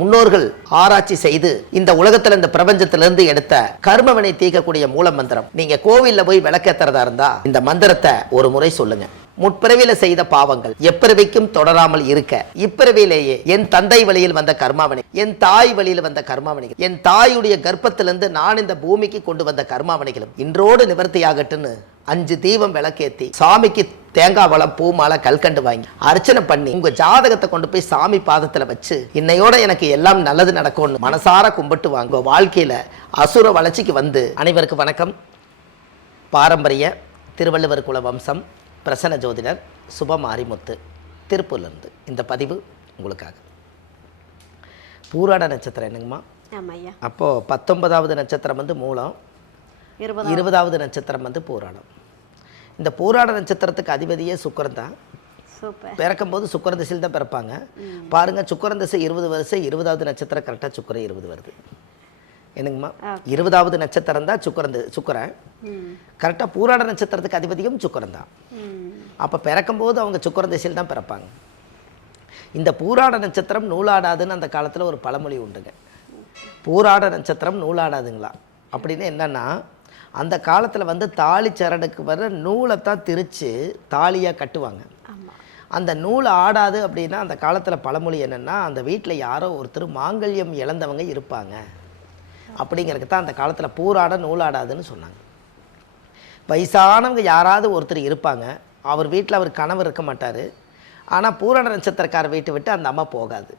முன்னோர்கள் ஆராய்ச்சி செய்து இந்த உலகத்துல இந்த பிரபஞ்சத்திலிருந்து எடுத்த கர்மவினை தீர்க்கக்கூடிய மூல மந்திரம். நீங்க கோவில்ல போய் விளக்கேத்துறதா இருந்தா இந்த மந்திரத்தை ஒரு முறை சொல்லுங்க. முற்பிறவியில செய்த பாவங்கள் எப்பிறவிக்கும் தொடராமல் இருக்க இப்பிறவியிலேயே என் தந்தை வழியில் வந்த கர்மாவினை, என் தாய் வழியில் வந்த கர்மாவினைகள், என் தாயுடைய கர்ப்பத்திலிருந்து நான் இந்த பூமிக்கு கொண்டு வந்த கர்மாவினைகளும் இன்றோடு நிவர்த்தியாகட்டுன்னு 5 தீபம் விளக்கேத்தி சாமிக்கு தேங்காய் வளம் பூ மாலை கல்கண்டு வாங்கி அர்ச்சனை பண்ணி உங்க ஜாதகத்தை கொண்டு போய் சாமி பாதத்துல வச்சு இன்னையோட எனக்கு எல்லாம் நல்லது நடக்கும்னு மனசார கும்பிட்டு வாங்க. வாழ்க்கையில அசுர வளர்ச்சிக்கு வந்து. அனைவருக்கும் வணக்கம். பாரம்பரிய திருவள்ளுவர் குல வம்சம் பிரசன்ன ஜோதிடர் சுபமாரிமுத்து திருப்பூர்லேருந்து இந்த பதிவு உங்களுக்காக. பூராட நட்சத்திரம் என்னங்கம்மா? அப்போ 19வது நட்சத்திரம் வந்து மூலம், 20வது நட்சத்திரம் வந்து பூராடம். இந்த பூராட நட்சத்திரத்துக்கு அதிபதியே சுக்கிரன் தான். பிறக்கும் போது சுக்கிர திசையில் தான் பிறப்பாங்க. பாருங்க, சுக்கிர திசை 20 வருஷம், 20வது நட்சத்திரம் கரெக்டாக சுக்கிரன் 20 வருது. என்னங்கம்மா? 20வது நட்சத்திரம் தான் சுக்கிரன். கரெக்டாக பூராட நட்சத்திரத்துக்கு அதிபதியும் சுக்கிரன் தான். அப்போ பிறக்கும் போது அவங்க சுக்கிர திசையில் தான் பிறப்பாங்க. இந்த பூராட நட்சத்திரம் நூலாடாதுன்னு அந்த காலத்தில் ஒரு பழமொழி உண்டுங்க. பூராட நட்சத்திரம் நூலாடாதுங்களா அப்படின்னு என்னன்னா, அந்த காலத்தில் வந்து தாலி சரடுக்கு வர நூலை தான் திரித்து தாலியாக கட்டுவாங்க. அந்த நூல் ஆடாது அப்படின்னா அந்த காலத்தில் பழமொழி என்னென்னா, அந்த வீட்டில் யாரோ ஒருத்தர் மாங்கல்யம் இழந்தவங்க இருப்பாங்க அப்படிங்கிறதுக்கு தான் அந்த காலத்தில் பூராட நூலாடாதுன்னு சொன்னாங்க. வயசானவங்க யாராவது ஒருத்தர் இருப்பாங்க, அவர் வீட்டில் அவர் கணவர் இருக்க மாட்டார், ஆனால் பூராட நட்சத்திரக்கார வீட்டை விட்டு அந்த அம்மா போகாது.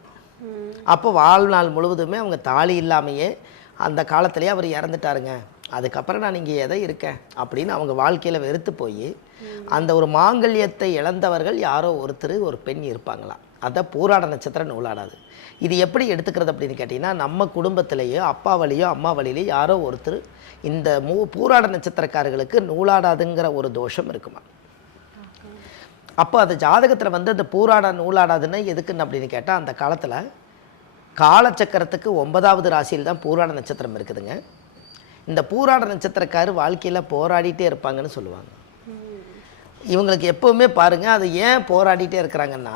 அப்போ வாழ்நாள் முழுவதுமே அவங்க தாலி இல்லாமையே அந்த காலத்திலேயே அவர் இறந்துட்டாருங்க, அதுக்கப்புறம் நான் இங்கே எதை இருக்கேன் அப்படின்னு அவங்க வாழ்க்கையில் வெறுத்து போய் அந்த ஒரு மாங்கல்யத்தை இழந்தவர்கள் யாரோ ஒருத்தர் ஒரு பெண் இருப்பாங்களாம். அதான் பூராட நட்சத்திரம் நூலாடாது. இது எப்படி எடுத்துக்கிறது அப்படின்னு கேட்டிங்கன்னா, நம்ம குடும்பத்திலேயோ அப்பா வழியோ அம்மா வழியிலையோ யாரோ ஒருத்தர் இந்த பூராட நட்சத்திரக்காரர்களுக்கு நூலாடாதுங்கிற ஒரு தோஷம் இருக்குமா. அப்போ அந்த ஜாதகத்தில் வந்து அந்த பூராட நூலாடாதுன்னு எதுக்குன்னு அப்படின்னு கேட்டால், அந்த காலத்தில் காலச்சக்கரத்துக்கு 9வது ராசியில் தான் பூராட நட்சத்திரம் இருக்குதுங்க. இந்த பூராட நட்சத்திரக்காரு வாழ்க்கையில் போராடிட்டே இருப்பாங்கன்னு சொல்லுவாங்க. இவங்களுக்கு எப்போவுமே பாருங்கள், அது ஏன் போராடிட்டே இருக்கிறாங்கன்னா,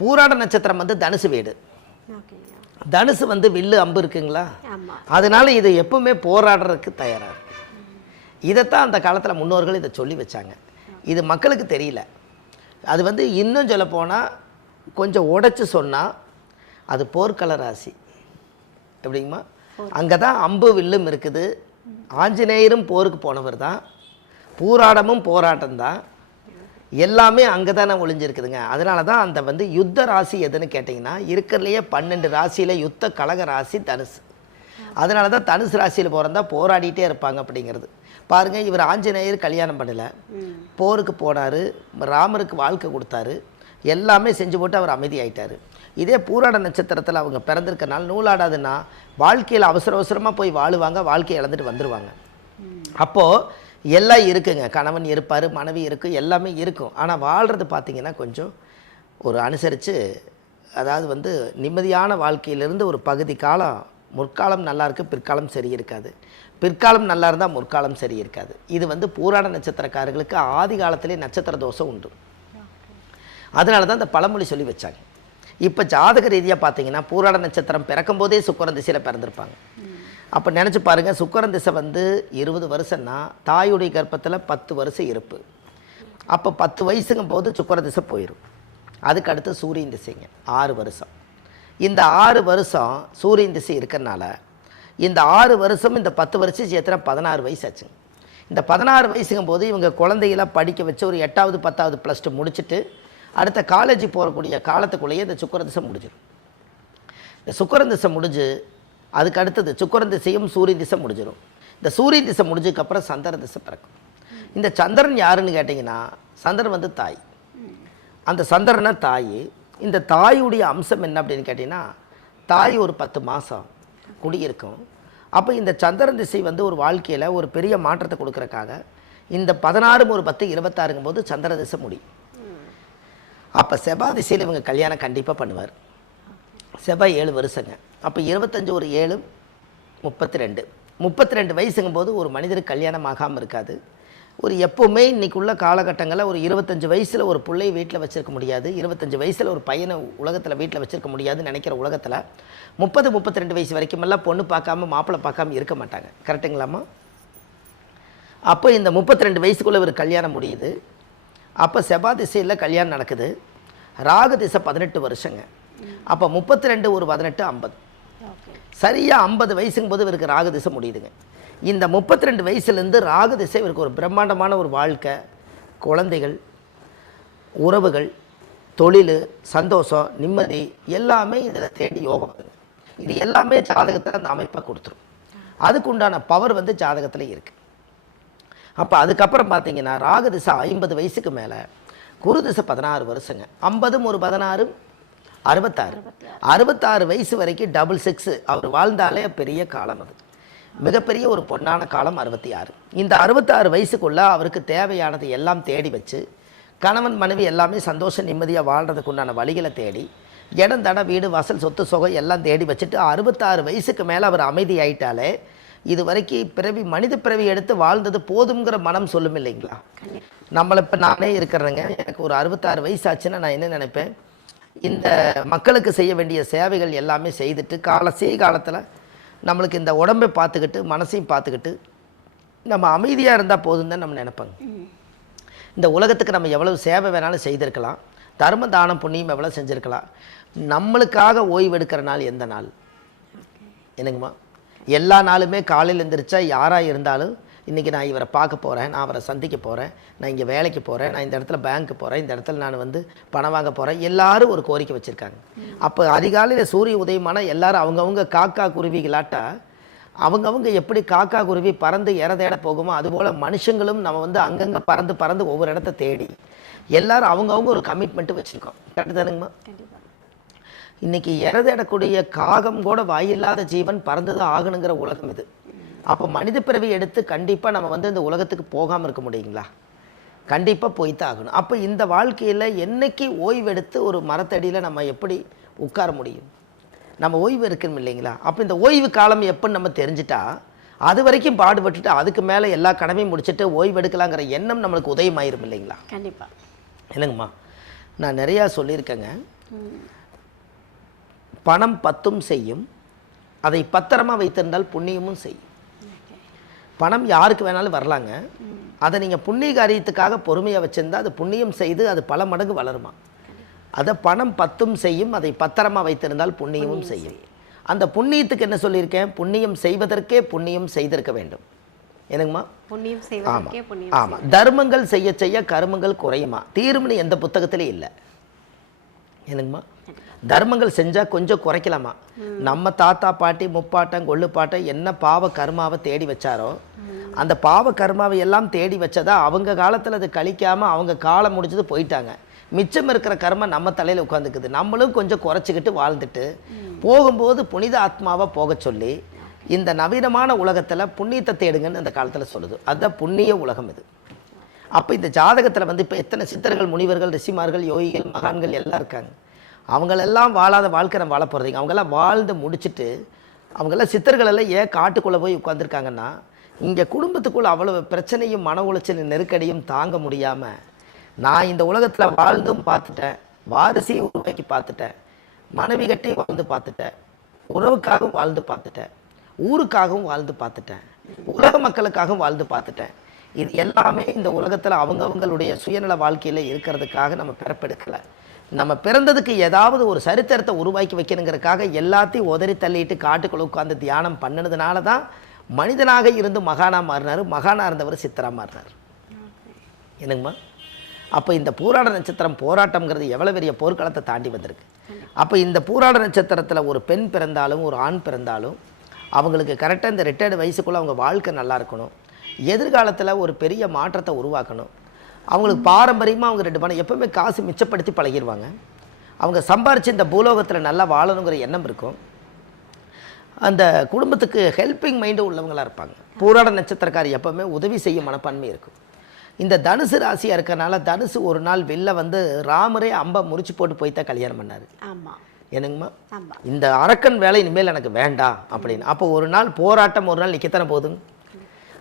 பூராட நட்சத்திரம் வந்து தனுசு வீடு. தனுசு வந்து வில்லு அம்பு இருக்குங்களா, அதனால இது எப்பவுமே போராடுறதுக்கு தயாராக இருக்கு. இதைத்தான் அந்த காலத்தில் முன்னோர்கள் இதை சொல்லி வச்சாங்க. இது மக்களுக்கு தெரியல. அது வந்து இன்னும் சொல்ல போனால் கொஞ்சம் உடைச்சி சொன்னால் அது போர்க்கள ராசி. எப்படிங்கம்மா? அங்கே தான் அம்பு வில்லும் இருக்குது. ஆஞ்சநேயரும் போருக்கு போனவர் தான், பூராடமும் போராட்டம் தான், எல்லாமே அங்கே தானே ஒளிஞ்சிருக்குதுங்க. அதனால தான் அந்த வந்து யுத்த ராசி எதுன்னு கேட்டிங்கன்னா, இருக்கிறதுலையே 12 ராசியில் யுத்த கழக ராசி தனுசு. அதனால தான் தனுசு ராசியில் போகிறதா போராடிட்டே இருப்பாங்க அப்படிங்கிறது. பாருங்கள், இவர் ஆஞ்சநேயர் கல்யாணம் பண்ணலை, போருக்கு போனார், ராமருக்கு வாழ்க்கை கொடுத்தாரு, எல்லாமே செஞ்சு போட்டு அவர் அமைதி ஆயிட்டார். இதே பூராட நட்சத்திரத்தில் அவங்க பிறந்திருக்கனால நூலாடாதுன்னா வாழ்க்கையில் அவசர அவசரமாக போய் வாழுவாங்க, வாழ்க்கையை இழந்துட்டு வந்துடுவாங்க. அப்போது எல்லாம் இருக்குங்க, கணவன் இருப்பார், மனைவி இருக்கும், எல்லாமே இருக்கும். ஆனால் வாழ்கிறது பார்த்திங்கன்னா கொஞ்சம் ஒரு அனுசரித்து, அதாவது வந்து நிம்மதியான வாழ்க்கையிலேருந்து ஒரு பகுதி காலம், முற்காலம் நல்லா இருக்குது, பிற்காலம் சரி இருக்காது, பிற்காலம் நல்லா இருந்தால் முற்காலம் சரி இருக்காது. இது வந்து பூராட நட்சத்திரக்காரர்களுக்கு ஆதி காலத்திலே நட்சத்திர தோஷம் உண்டு. அதனால தான் இந்த பழமொழி சொல்லி வச்சாங்க. இப்போ ஜாதக ரீதியாக பார்த்தீங்கன்னா பூராட நட்சத்திரம் பிறக்கும் போதே சுக்கிரன் திசையில் பிறந்திருப்பாங்க. அப்போ நினச்சி பாருங்கள், சுக்கிரன் திசை வந்து 20 வருஷம்னா தாயுடைய கர்ப்பத்தில் 10 வருஷம் இருப்பு. அப்போ 10 வயசுங்கும் போது சுக்கிர திசை போயிடும். அதுக்கு அடுத்து சூரியன் திசைங்க 6 வருஷம். இந்த 6 வருஷம் சூரியன் திசை இருக்கிறனால இந்த 6 வருஷம் இந்த 10 வருஷம் சேர்த்துனா 16 வயசு ஆச்சுங்க. இந்த 16 வயசுங்கும் போது இவங்க குழந்தைகளாக படிக்க வச்சு ஒரு 8வது 10வது +2 முடிச்சுட்டு அடுத்த காலேஜ் போகக்கூடிய காலத்துக்குள்ளேயே இந்த சுக்கிர திசை முடிஞ்சிடும். இந்த சுக்கிர திசை முடிஞ்சு அதுக்கு அடுத்தது சுக்கிர திசையும் சூரிய திசை முடிஞ்சிடும். இந்த சூரிய திசை முடிஞ்சதுக்கப்புறம் சந்திர திசை பிறக்கும். இந்த சந்திரன் யாருன்னு கேட்டிங்கன்னா, சந்திரன் வந்து தாய். அந்த சந்திரனை தாய். இந்த தாயுடைய அம்சம் என்ன அப்படின்னு கேட்டிங்கன்னா, தாய் ஒரு 10 மாதம் குடியிருக்கும். அப்போ இந்த சந்திரன் திசை வந்து ஒரு வாழ்க்கையில் ஒரு பெரிய மாற்றத்தை கொடுக்குறக்காக இந்த 16 ஒரு 10 26ங்கும் போது சந்திர திசை முடியும். அப்போ செவ்வாய் திசையில் இவங்க கல்யாணம் கண்டிப்பாக பண்ணுவார். செவ்வாய் 7 வருஷங்க. அப்போ 25 ஒரு 7 32 வயசுங்கும் போது ஒரு மனிதருக்கு கல்யாணம் ஆகாமல் இருக்காது. ஒரு எப்போவுமே இன்றைக்குள்ள காலகட்டங்களில் ஒரு 25 வயசில் ஒரு பிள்ளை வீட்டில் வச்சுருக்க முடியாது, 25 வயசில் ஒரு பையனை உலகத்தில் வீட்டில் வச்சுருக்க முடியாதுன்னு நினைக்கிற உலகத்தில் 30-32 வயசு வரைக்குமெல்லாம் பொண்ணு பார்க்காம மாப்பிள்ளை பார்க்காம இருக்க மாட்டாங்க. கரெக்டுங்களாம்மா? அப்போ இந்த 32 வயசுக்குள்ளே ஒரு கல்யாணம் முடியுது. அப்போ செவ்வாய் திசையில் கல்யாணம் நடக்குது. ராகு திசை 18 வருஷங்க. அப்போ 32 ஒரு 18 50. சரியாக 50 வயசுங்கும் போது இவருக்கு ராகு திசை முடியுதுங்க. இந்த 32 வயசுலேருந்து ராகு திசை இவருக்கு ஒரு பிரம்மாண்டமான ஒரு வாழ்க்கை, குழந்தைகள், உறவுகள், தொழில், சந்தோஷம், நிம்மதி எல்லாமே இதில் தேடி யோகம். இது எல்லாமே ஜாதகத்தில் அந்த அமைப்பை கொடுத்துரும். அதுக்குண்டான பவர் வந்து ஜாதகத்தில் இருக்குது. அப்போ அதுக்கப்புறம் பார்த்தீங்கன்னா ராகு திசை 50 வயசுக்கு மேலே, குரு திசை 16 வருஷங்க. 50 ஒரு 16 66. 66 வயசு வரைக்கும் 66 அவர் வாழ்ந்தாலே பெரிய காலம். அது மிகப்பெரிய ஒரு பொன்னான காலம் 66. இந்த 66 வயசுக்குள்ளே அவருக்கு தேவையானது எல்லாம் தேடி வச்சு, கணவன் மனைவி எல்லாமே சந்தோஷம் நிம்மதியாக வாழ்கிறதுக்கு உண்டான வழிகளை தேடி, இடம் தட வீடு வாசல் சொத்து சொகை எல்லாம் தேடி வச்சுட்டு 66 வயசுக்கு மேலே அவர் அமைதி ஆயிட்டாலே இது வரைக்கும் பிறவி மனித பிறவி எடுத்து வாழ்ந்தது போதுங்கிற மனம் சொல்லும் இல்லைங்களா? நம்மளை இப்போ நானே இருக்கிறேங்க, எனக்கு ஒரு 66 வயசு ஆச்சுன்னா நான் என்ன நினைப்பேன், இந்த மக்களுக்கு செய்ய வேண்டிய சேவைகள் எல்லாமே செய்துட்டு காலத்தில் நம்மளுக்கு இந்த உடம்பை பார்த்துக்கிட்டு மனசையும் பார்த்துக்கிட்டு நம்ம அமைதியாக இருந்தால் போதும் தான் நம்ம நினைப்பாங்க. இந்த உலகத்துக்கு நம்ம எவ்வளவு சேவை வேணாலும் செய்திருக்கலாம், தர்ம தானம் புண்ணியம் எவ்வளோ செஞ்சுருக்கலாம். நம்மளுக்காக ஓய்வு எடுக்கிற நாள் எந்த நாள்? என்னங்கம்மா? எல்லா நாளுமே காலையில் எழுந்திரிச்சா யாராக இருந்தாலும் இன்றைக்கி நான் இவரை பார்க்க போகிறேன், நான் அவரை சந்திக்க போகிறேன், நான் இங்கே வேலைக்கு போகிறேன், நான் இந்த இடத்துல பேங்க்கு போகிறேன், இந்த இடத்துல நான் வந்து பணம் வாங்க போகிறேன், எல்லாரும் ஒரு கோரிக்கை வச்சுருக்காங்க. அப்போ அதிகாலையில் சூரிய உதயமான எல்லாரும் அவங்கவுங்க காக்கா குருவிகளாட்டா அவங்கவுங்க எப்படி காக்கா குருவி பறந்து இறதேட போகுமோ அதுபோல் மனுஷங்களும் நம்ம வந்து அங்கங்கே பறந்து பறந்து ஒவ்வொரு இடத்த தேடி எல்லாரும் அவங்கவுங்க ஒரு கமிட்மெண்ட்டு வச்சுருக்கோம். கரெக்டு தானுங்கம்மா? இன்றைக்கி இறதேடக்கூடிய காகம் கூட வாயில்லாத ஜீவன் பறந்து தான் ஆகணுங்கிற உலகம் இது. அப்போ மனித பிறவி எடுத்து கண்டிப்பாக நம்ம வந்து இந்த உலகத்துக்கு போகாமல் இருக்க முடியுங்களா? கண்டிப்பாக போய்த்தான் ஆகணும். அப்போ இந்த வாழ்க்கையில் என்னைக்கு ஓய்வு எடுத்து ஒரு மரத்தடியில் நம்ம எப்படி உட்கார முடியும்? நம்ம ஓய்வு இருக்கணும் இல்லைங்களா? அப்போ இந்த ஓய்வு காலம் எப்போன்னு நம்ம தெரிஞ்சிட்டா அது வரைக்கும் பாடுபட்டுட்டு அதுக்கு மேலே எல்லா கடமையும் முடிச்சுட்டு ஓய்வு எடுக்கலாங்கிற எண்ணம் நம்மளுக்கு உதயமாயிரும் இல்லைங்களா? கண்டிப்பாக. என்னங்கம்மா, நான் நிறையா சொல்லியிருக்கேங்க. பணம் 10 செய்யும், அதை பத்திரமா வைத்திருந்தால் புண்ணியமும் செய்யும். பணம் யாருக்கு வேணாலும் வரலாங்க, அதை நீங்கள் புண்ணிய காரியத்துக்காக பொறுமையாக வச்சுருந்தா அது புண்ணியம் செய்து அது பல மடங்கு வளருமா. அதை பணம் 10 செய்யும், அதை பத்திரமா வைத்திருந்தால் புண்ணியமும் செய்யும். அந்த புண்ணியத்துக்கு என்ன சொல்லியிருக்கேன்? புண்ணியம் செய்வதற்கே புண்ணியம் செய்திருக்க வேண்டும். என்னங்கம்மா? புண்ணியம் செய்வதற்கே புண்ணியம். ஆமாம். தர்மங்கள் செய்ய செய்ய கர்மங்கள் குறையுமா? தீர்வுன்னு எந்த புத்தகத்திலையும் இல்லை. என்னங்கம்மா? தர்மங்கள் செஞ்சால் கொஞ்சம் குறைக்கலாமா? நம்ம தாத்தா பாட்டி முப்பாட்டம் கொள்ளுப்பாட்டம் என்ன பாவ கர்மாவை தேடி வச்சாரோ அந்த பாவ கர்மாவை எல்லாம் தேடி வச்சதா அவங்க காலத்தில் அது கழிக்காமல் அவங்க காலம் முடிஞ்சது போயிட்டாங்க. மிச்சம் இருக்கிற கர்மா நம்ம தலையில் உட்காந்துக்குது. நம்மளும் கொஞ்சம் குறைச்சிக்கிட்டு வாழ்ந்துட்டு போகும்போது புனித ஆத்மாவை போக சொல்லி இந்த நவீனமான உலகத்தில் புண்ணியத்தை தேடுங்கன்னு அந்த காலத்தில் சொல்லுது. அதுதான் புண்ணிய உலகம் இது. அப்போ இந்த ஜாதகத்தில் வந்து இப்போ எத்தனை சித்தர்கள், முனிவர்கள், ரிஷிமார்கள், யோகிகள், மகான்கள் எல்லாம் இருக்காங்க. அவங்களெல்லாம் வாழாத வாழ்க்கை நம்ம வாழ போகிறதுங்க. அவங்கெல்லாம் வாழ்ந்து முடிச்சுட்டு அவங்கெல்லாம் சித்தர்களெல்லாம் ஏன் காட்டுக்குள்ளே போய் உட்காந்துருக்காங்கன்னா இங்கே குடும்பத்துக்குள்ளே அவ்வளோ பிரச்சனையும் மன உளைச்சல் நெருக்கடியும் தாங்க முடியாமல் நான் இந்த உலகத்தில் வாழ்ந்தும் பார்த்துட்டேன், வாரிசையும் உருவாக்கி பார்த்துட்டேன், மனைவி கட்டி வாழ்ந்து பார்த்துட்டேன், உறவுக்காகவும் வாழ்ந்து பார்த்துட்டேன், ஊருக்காகவும் வாழ்ந்து பார்த்துட்டேன், உலக மக்களுக்காகவும் வாழ்ந்து பார்த்துட்டேன். இது எல்லாமே இந்த உலகத்தில் அவங்கவுங்களுடைய சுயநல வாழ்க்கையில் இருக்கிறதுக்காக நம்ம பிறப்பெடுக்கலை. நம்ம பிறந்ததுக்கு ஏதாவது ஒரு சரித்திரத்தை உருவாக்கி வைக்கணுங்கிறதுக்காக எல்லாத்தையும் உதறி தள்ளிட்டு காட்டுக்குள்ள உட்காந்து தியானம் பண்ணினதுனால தான் மனிதனாக இருந்து மகானாக மாறினார். மகானாக இருந்தவர் சித்தராக மாறினார். என்னங்கம்மா? அப்போ இந்த பூராட நட்சத்திரம் போராட்டம்ங்கிறது எவ்வளோ பெரிய போர்க்களத்தை தாண்டி வந்திருக்கு. அப்போ இந்த பூராட நட்சத்திரத்தில் ஒரு பெண் பிறந்தாலும் ஒரு ஆண் பிறந்தாலும் அவங்களுக்கு கரெக்டாக இந்த ரிட்டையர்டு வயசுக்குள்ளே அவங்க வாழ்க்கை நல்லா இருக்கணும், எதிர்காலத்தில் ஒரு பெரிய மாற்றத்தை உருவாக்கணும். அவங்களுக்கு பாரம்பரியமாக அவங்க 2 பணம் எப்போவுமே காசு மிச்சப்படுத்தி பழகிடுவாங்க. அவங்க சம்பாரித்து இந்த பூலோகத்தில் நல்லா வாழணுங்கிற எண்ணம் இருக்கும். அந்த குடும்பத்துக்கு ஹெல்பிங் மைண்டு உள்ளவங்களாக இருப்பாங்க. பூராட நட்சத்திரக்காரி எப்போவுமே உதவி செய்யும் மனப்பான்மை இருக்கும். இந்த தனுசு ராசியாக இருக்கிறனால தனுசு ஒரு நாள் வெளில வந்து ராமரே அம்பை முறிச்சு போட்டு போய்த்தான் கல்யாணம் பண்ணார். ஆமாம். என்னங்கம்மா? இந்த அரக்கன் வேலை இனிமேல் எனக்கு வேண்டாம் அப்படின்னு. அப்போ ஒரு நாள் போராட்டம் ஒரு நாள் நிற்கத்தானே போதுங்க.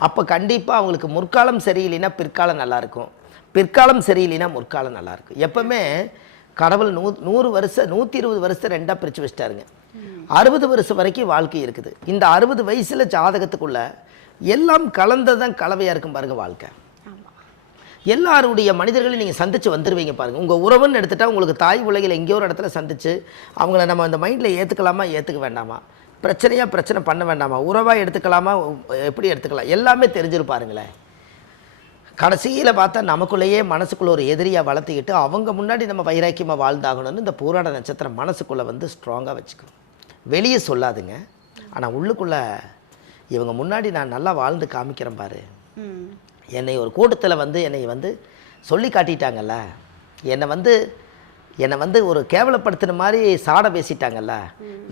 அப்போ கண்டிப்பாக அவங்களுக்கு முற்காலம் சரியில்லைன்னா பிற்காலம் நல்லாயிருக்கும், பிற்காலம் சரியில்லைன்னா முற்காலம் நல்லாயிருக்கும். எப்பவுமே கடவுள் 100 வருஷம் 120 வருஷம் ரெண்டாக பிரித்து வச்சிட்டாருங்க. 60 வருஷம் வரைக்கும் வாழ்க்கை இருக்குது. இந்த 60 வயசில் ஜாதகத்துக்குள்ள எல்லாம் கலந்ததான் கலவையாக இருக்கும் பாருங்க வாழ்க்கை. எல்லாருடைய மனிதர்களையும் நீங்கள் சந்தித்து வந்துடுவீங்க பாருங்கள். உங்கள் உறவுன்னு எடுத்துகிட்டா உங்களுக்கு தாய் உலகில் எங்கேயோ ஒரு இடத்துல சந்தித்து அவங்கள நம்ம அந்த மைண்டில் ஏற்றுக்கலாமா ஏற்றுக்க வேண்டாமா, பிரச்சனை பண்ண வேண்டாமா, உறவாக எடுத்துக்கலாமா, எப்படி எடுத்துக்கலாம், எல்லாமே தெரிஞ்சிருப்பாருங்களேன். கடைசியில் பார்த்தா நமக்குள்ளேயே மனசுக்குள்ளே ஒரு எதிரியாக வளர்த்திக்கிட்டு அவங்க முன்னாடி நம்ம வைராக்கியமாக வாழ்ந்தாகணும்னு இந்த பூராட நட்சத்திரம் மனசுக்குள்ளே வந்து ஸ்ட்ராங்காக வச்சுக்கணும். வெளியே சொல்லாதுங்க, ஆனால் உள்ளுக்குள்ளே இவங்க முன்னாடி நான் நல்லா வாழ்ந்து காமிக்கிறேன் பாரு, என்னை ஒரு கூட்டத்தில் வந்து என்னை வந்து சொல்லி காட்டிட்டாங்கல்ல, என்னை வந்து ஒரு கேவலப்படுத்துகிற மாதிரி சாட பேசிட்டாங்கல்ல,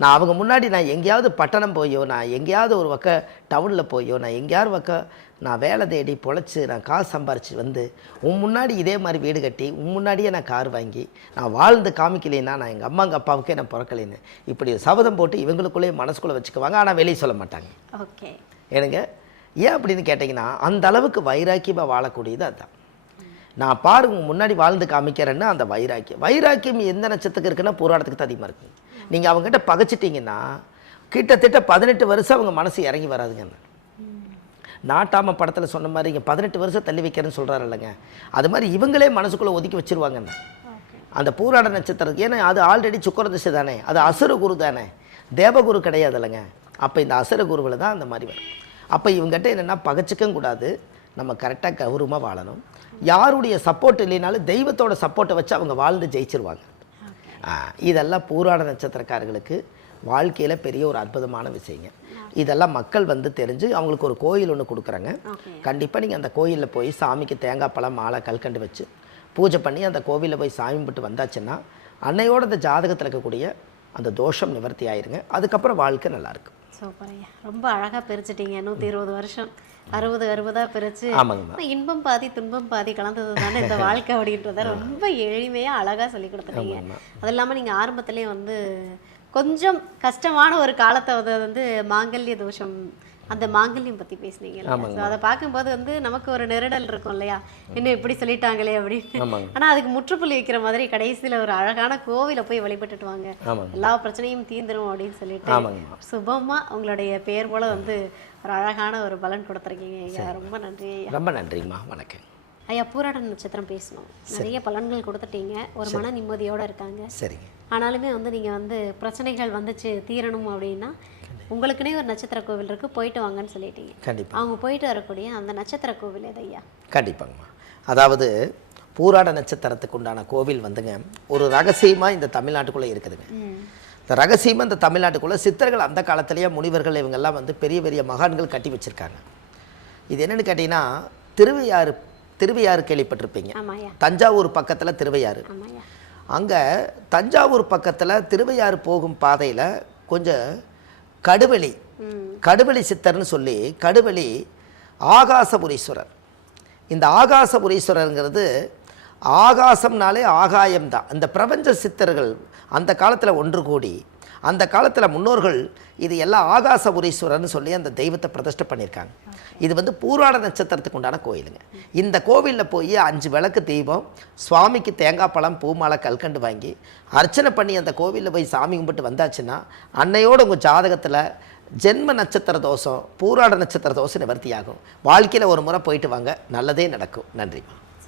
நான் அவங்க முன்னாடி நான் எங்கேயாவது பட்டணம் போயோ, நான் எங்கேயாவது ஒரு பக்கம் டவுனில் போயோ, நான் எங்கேயாவது பக்கம் நான் வேலை தேடி பொழைச்சி நான் காசு சம்பாரிச்சு வந்து உன் முன்னாடி இதே மாதிரி வீடு கட்டி உன் முன்னாடியே நான் கார் வாங்கி நான் வாழ்ந்து காமிக்கலைன்னா நான் எங்கள் அம்மா எங்கள் அப்பாவுக்கே நான் பிறக்கலைன்னு இப்படி சபதம் போட்டு இவங்களுக்குள்ளேயே மனசுக்குள்ளே வச்சுக்குவாங்க. ஆனால் வெளியே சொல்ல மாட்டாங்க. ஓகே, எனக்கு ஏன் அப்படின்னு கேட்டிங்கன்னா அந்த அளவுக்கு வைராக்கியமாக வாழக்கூடியது அதுதான். நான் பாருங்க முன்னாடி வாழ்ந்து காமிக்கிறேன்னா அந்த வைராக்கியம் எந்த நட்சத்திரத்துக்கு இருக்குன்னா போராட்டத்துக்கு தான் அதிகமாக இருக்குது. நீங்கள் அவங்ககிட்ட பகைச்சிட்டிங்கன்னா கிட்டத்தட்ட 18 வருஷம் அவங்க மனசு இறங்கி வராதுங்க. நாட்டாம படத்தில் சொன்ன மாதிரி இங்கே 18 வருஷம் தள்ளி வைக்கிறேன்னு சொல்கிறாரு இல்லைங்க, அது மாதிரி இவங்களே மனசுக்குள்ளே ஒதுக்கி வச்சுருவாங்கன்னு அந்த பூராட நட்சத்திரத்துக்கு. ஏன்னா அது ஆல்ரெடி சுக்கிர திசை தானே, அது அசுர குரு தானே, தேவகுரு கிடையாது இல்லைங்க. அப்போ இந்த அசுர குருவில் தான் அந்த மாதிரி வரும். அப்போ இவங்ககிட்ட என்னென்னா பகச்சிக்கவும் கூடாது, நம்ம கரெக்டாக கௌரவமாக வாழணும். யாருடைய சப்போர்ட் இல்லைனாலும் தெய்வத்தோட சப்போர்ட்டை வச்சு அவங்க வாழ்ந்து ஜெயிச்சிருவாங்க. இதெல்லாம் பூராட நட்சத்திரக்காரர்களுக்கு வாழ்க்கையில் பெரிய ஒரு அற்புதமான விஷயங்க. இதெல்லாம் மக்கள் வந்து தெரிஞ்சு அவங்களுக்கு ஒரு கோயில் ஒன்று கொடுக்குறாங்க. கண்டிப்பாக நீங்கள் அந்த கோயிலில் போய் சாமிக்கு தேங்காய் பழம் மாலை கல்கண்டு வச்சு பூஜை பண்ணி அந்த கோவிலில் போய் சாமி கும்பிட்டு வந்தாச்சுன்னா அன்னையோட அந்த ஜாதகத்தில் இருக்கக்கூடிய அந்த தோஷம் நிவர்த்தி ஆயிருங்க. அதுக்கப்புறம் வாழ்க்கை நல்லாயிருக்கும். சூப்பர் ஐயா, ரொம்ப அழகாக பிரிச்சுட்டீங்க. 120 வருஷம் 60 பிரிச்சு இன்பம் பாதி துன்பம் பாதி கலந்தது தானே இந்த வாழ்க்கை அப்படின்றத ரொம்ப எளிமையாக அழகாக சொல்லி கொடுத்துட்டீங்க. அது இல்லாமல் நீங்கள் ஆரம்பத்திலே வந்து கொஞ்சம் கஷ்டமான ஒரு காலத்தை வந்து மாங்கல்ய தோஷம், அந்த மாங்கல்யம் பற்றி பேசுனீங்க. ஸோ அதை பார்க்கும்போது வந்து நமக்கு ஒரு நெருடல் இருக்கும் இல்லையா, இன்னும் இப்படி சொல்லிட்டாங்களே அப்படின்னு. ஆனால் அதுக்கு முற்றுப்புள்ளி வைக்கிற மாதிரி கடைசியில் ஒரு அழகான கோவிலை போய் வழிபட்டுட்டு வாங்க, எல்லா பிரச்சனையும் தீந்துரும் அப்படின்னு சொல்லிட்டு சுபமாக உங்களுடைய பெயர் போல வந்து ஒரு அழகான ஒரு பலன் கொடுத்துருக்கீங்க ஐயா. ரொம்ப நன்றி ஐயா. ரொம்ப நன்றிங்கம்மா, வணக்கம் ஐயா. பூராட நட்சத்திரம் பேசணும், நிறைய பலன்கள் கொடுத்துட்டீங்க, ஒரு மன நிம்மதியோடு இருக்காங்க. சரிங்க. ஆனாலுமே வந்து நீங்கள் வந்து பிரச்சனைகள் வந்துச்சு தீரணும் அப்படின்னா உங்களுக்குன்னே ஒரு நட்சத்திர கோவில் இருக்குது, போயிட்டு வாங்கன்னு சொல்லிட்டீங்க. கண்டிப்பாக அவங்க போயிட்டு வரக்கூடிய அந்த நட்சத்திர கோவில் எது ஐயா? கண்டிப்பாங்கம்மா. அதாவது பூராட நட்சத்திரத்துக்கு உண்டான கோவில் வந்துங்க ஒரு ரகசியமாக இந்த தமிழ்நாட்டுக்குள்ளே இருக்குதுங்க. இந்த ரகசியமாக இந்த தமிழ்நாட்டுக்குள்ளே சித்தர்கள் அந்த காலத்திலேயே முனிவர்கள் இவங்கெல்லாம் வந்து பெரிய பெரிய மகான்கள் கட்டி வச்சுருக்காங்க. இது என்னென்னு கேட்டிங்கன்னா திருவையாறு கேள்விப்பட்டிருப்பீங்க. தஞ்சாவூர் பக்கத்தில் திருவையாறு. அங்கே தஞ்சாவூர் பக்கத்தில் திருவையாறு போகும் பாதையில் கொஞ்சம் கடுவெளி சித்தர்னு சொல்லி கடுவெளி ஆகாசபுரீஸ்வரர். இந்த ஆகாசபுரீஸ்வரருங்கிறது ஆகாசம்னாலே ஆகாயம்தான். இந்த பிரபஞ்ச சித்தர்கள் அந்த காலத்தில் ஒன்று கூடி அந்த காலத்தில் முன்னோர்கள் இது எல்லாம் ஆகாசபுரீஸ்வரர்னு சொல்லி அந்த தெய்வத்தை பிரதிஷ்டை பண்ணியிருக்காங்க. இது வந்து பூராட நட்சத்திரத்துக்கு உண்டான கோயிலுங்க. இந்த கோவிலில் போய் 5 விளக்கு தீபம், சுவாமிக்கு தேங்காய் பழம் பூமாலை கல்கண்டு வாங்கி அர்ச்சனை பண்ணி அந்த கோவிலில் போய் சாமி கும்பிட்டு வந்தாச்சுன்னா அன்னையோடு உங்கள் ஜாதகத்தில் ஜென்ம நட்சத்திர தோஷம் பூராட நட்சத்திர தோஷம் நிவர்த்தி ஆகும். வாழ்க்கையில் ஒரு முறை போயிட்டு வாங்க, நல்லதே நடக்கும். நன்றி.